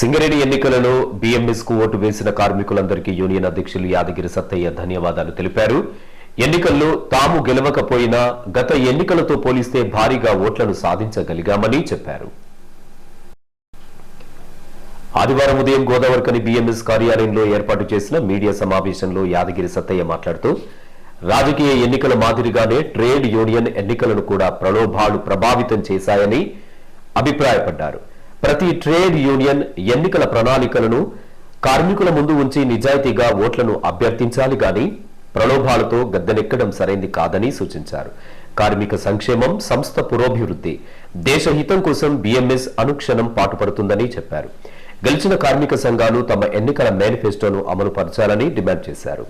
సింగరేణి ఎన్నికలలో బీఎంఎస్కు ఓటు వేసిన కార్మికులందరికీ యూనియన్ అధ్యక్షులు యాదగిరి సత్తయ్య ధన్యవాదాలు తెలిపారు. ఎన్నికల్లో తాము గెలవకపోయినా గత ఎన్నికలతో పోలిస్తే భారీగా ఓట్లను సాధించగలిగామని చెప్పారు. ఆదివారం ఉదయం గోదావరికని బీఎంఎస్ కార్యాలయంలో ఏర్పాటు చేసిన మీడియా సమావేశంలో యాదగిరి సత్తయ్య మాట్లాడుతూ రాజకీయ ఎన్నికల మాదిరిగానే ట్రేడ్ యూనియన్ ఎన్నికలను కూడా ప్రలోభాలు ప్రభావితం చేశాయని అభిప్రాయపడ్డారు. ప్రతి ట్రేడ్ యూనియన్ ఎన్నికల ప్రణాళికలను కార్మికుల ముందు ఉంచి నిజాయితీగా ఓట్లను అభ్యర్థించాలి గాని ప్రలోభాలతో గద్దెనెక్కడం సరైంది కాదని సూచించారు. కార్మిక సంక్షేమం సంస్థ పురోభివృద్ధి దేశహితం కోసం బీఎంఎస్ అనుక్షణం పాటుపడుతుందని చెప్పారు. గెలిచిన కార్మిక సంఘాలు తమ ఎన్నికల మేనిఫెస్టోను అమలుపరచాలని డిమాండ్ చేశారు.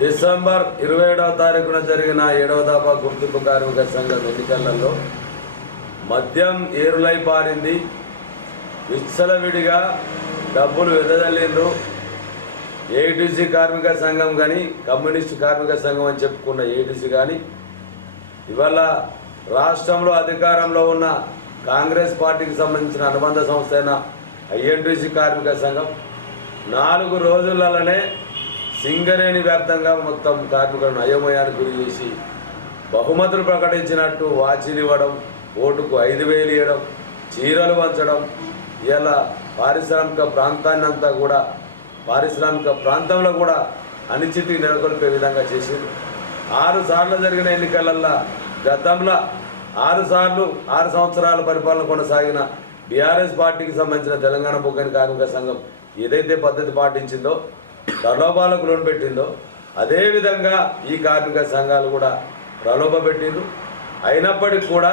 డిసెంబర్ ఇరవై ఏడవ తారీఖున జరిగిన ఏడవ దఫా గుర్తింపు కార్మిక సంఘం ఎన్నికలలో మద్యం ఏరులై పారింది. విచ్చలవిడిగా డబ్బులు వెదజల్లిండ్రు. ఏటీసీ కార్మిక సంఘం కానీ కమ్యూనిస్ట్ కార్మిక సంఘం అని చెప్పుకున్న ఏటీసీ కానీ ఇవాళ రాష్ట్రంలో అధికారంలో ఉన్న కాంగ్రెస్ పార్టీకి సంబంధించిన అనుబంధ సంస్థ అయిన ఐఎన్టీసీ కార్మిక సంఘం నాలుగు రోజులలోనే సింగరేణి వ్యాప్తంగా మొత్తం కార్మికులను అయోమయానికి గురి చేసి బహుమతులు ప్రకటించినట్టు వాచీలు ఇవ్వడం ఓటుకు ఐదు వేలు ఇవ్వడం చీరలు వంచడం ఇలా పారిశ్రామిక ప్రాంతాన్ని అంతా కూడా పారిశ్రామిక ప్రాంతంలో కూడా అనిశ్చితికి నెలకొల్పే విధంగా చేసింది ఆరు సార్లు జరిగిన ఎన్నికలల్లో గతంలో ఆరు సార్లు ఆరు సంవత్సరాల పరిపాలన కొనసాగిన బీఆర్ఎస్ పార్టీకి సంబంధించిన తెలంగాణ బొగ్గని కార్మిక సంఘం ఏదైతే పద్ధతి పాటించిందో ప్రలోభాలకు లోన్ పెట్టిందో అదేవిధంగా ఈ కార్మిక సంఘాలు కూడా ప్రలోభ పెట్టిండ్రు. అయినప్పటికీ కూడా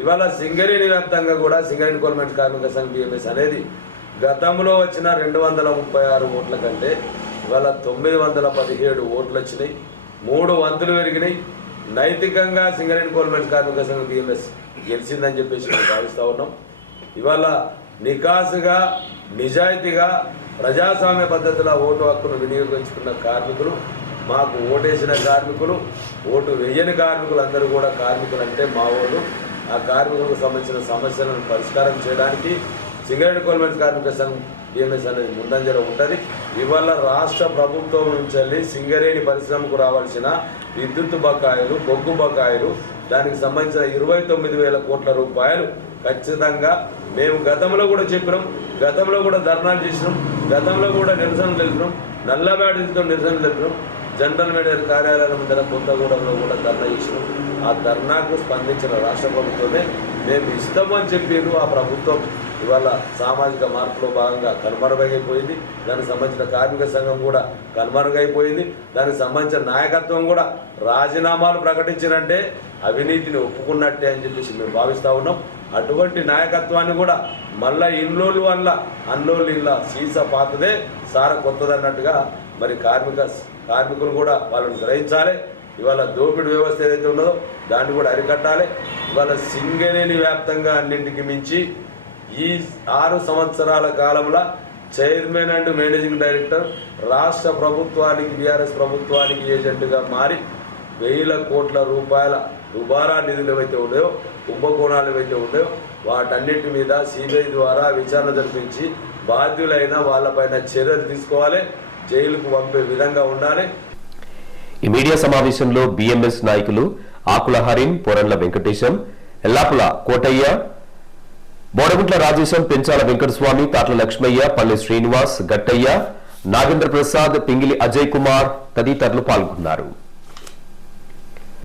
ఇవాళ సింగరేణి వ్యాప్తంగా కూడా సింగరేణి గవర్నమెంట్ కార్మిక సంఘం బిఎంఎస్ అనేది గతంలో వచ్చిన రెండు వందల ముప్పై ఆరు ఓట్ల కంటే ఇవాళ తొమ్మిది వందల పదిహేడు ఓట్లు వచ్చినాయి. మూడు వంతులు పెరిగినాయి. నైతికంగా సింగరేణి గవర్నమెంట్ కార్మిక సంఘం బిఎంఎస్ గెలిచిందని చెప్పేసి మేము భావిస్తూ ఉన్నాం. ఇవాళ నికాసుగా నిజాయితీగా ప్రజాస్వామ్య పద్ధతిలో ఓటు హక్కును వినియోగించుకున్న కార్మికులు మాకు ఓటేసిన కార్మికులు ఓటు వేయని కార్మికులు అందరూ కూడా కార్మికులు అంటే మా ఓటు ఆ కార్మికులకు సంబంధించిన సమస్యలను పరిష్కారం చేయడానికి సింగరేణి గవర్నమెంట్ కార్మిక సంఘం బిఎంఎస్ అనేది ముందంజలో ఉంటుంది. ఇవాళ రాష్ట్ర ప్రభుత్వం నుంచి వెళ్ళి సింగరేణి పరిశ్రమకు రావాల్సిన విద్యుత్ బకాయిలు బొగ్గు బకాయిలు దానికి సంబంధించిన ఇరవై తొమ్మిది వేల కోట్ల రూపాయలు ఖచ్చితంగా మేము గతంలో కూడా చెప్పినాం. గతంలో కూడా ధర్నాలు చేసినాం. గతంలో కూడా నిరసనలు తెలిపినాం. నల్ల నిరసనలు తెలిపినాం. జనరల్ మేనేజర్ కార్యాలయం ముందర కొత్తగూడెంలో కూడా ధర్నా చేసినాం ఆ ధర్నాకు స్పందించిన రాష్ట్ర ప్రభుత్వమే మేము ఇస్తామని చెప్పారు ఆ ప్రభుత్వం. ఇవాళ సామాజిక మార్పులో భాగంగా కనుమరుగైపోయింది. దానికి సంబంధించిన కార్మిక సంఘం కూడా కనుమరుగైపోయింది. దానికి సంబంధించిన నాయకత్వం కూడా రాజీనామాలు ప్రకటించినంటే అవినీతిని ఒప్పుకున్నట్టే అని చెప్పేసి మేము భావిస్తూ ఉన్నాం. అటువంటి నాయకత్వాన్ని కూడా మళ్ళా ఇన్లోళ్ళు వల్ల అన్నోళ్ళు ఇళ్ళ సీస పాతదే సార కొత్తదన్నట్టుగా మరి కార్మిక కార్మికులు కూడా వాళ్ళని గ్రహించాలి. ఇవాళ దోపిడీ వ్యవస్థ ఏదైతే ఉన్నదో దాన్ని కూడా అరికట్టాలి. ఇవాళ సింగరేణి వ్యాప్తంగా అన్నింటికి మించి ఈ ఆరు సంవత్సరాల కాలంలో చైర్మన్ అండ్ మేనేజింగ్ డైరెక్టర్ రాష్ట్ర ప్రభుత్వానికి బీఆర్ఎస్ ప్రభుత్వానికి ఏజెంట్గా మారి వేల కోట్ల రూపాయల దుబారా నిధులు ఏవైతే ఉన్నాయో కుంభకోణాలు ఏవైతే ఉన్నాయో వాటన్నిటి మీద సిబిఐ ద్వారా విచారణ జరిపించి బాధ్యులైన వాళ్ళపైన చర్యలు తీసుకోవాలి. జైలుకు పంపే విధంగా ఉండాలి. ఈ మీడియా సమావేశంలో బిఎంఎస్ నాయకులు ఆకుల హరిన్ పొరండ్ల వెంకటేశం ఎల్లాపుల కోటయ్య బోడగుంట్ల రాజేశం పెంచాల వెంకటస్వామి తాట్ల లక్ష్మయ్య పల్లె శ్రీనివాస్ గట్టయ్య నాగేంద్ర ప్రసాద్ పింగిలి అజయ్ కుమార్ తదితరులు పాల్గొన్నారు.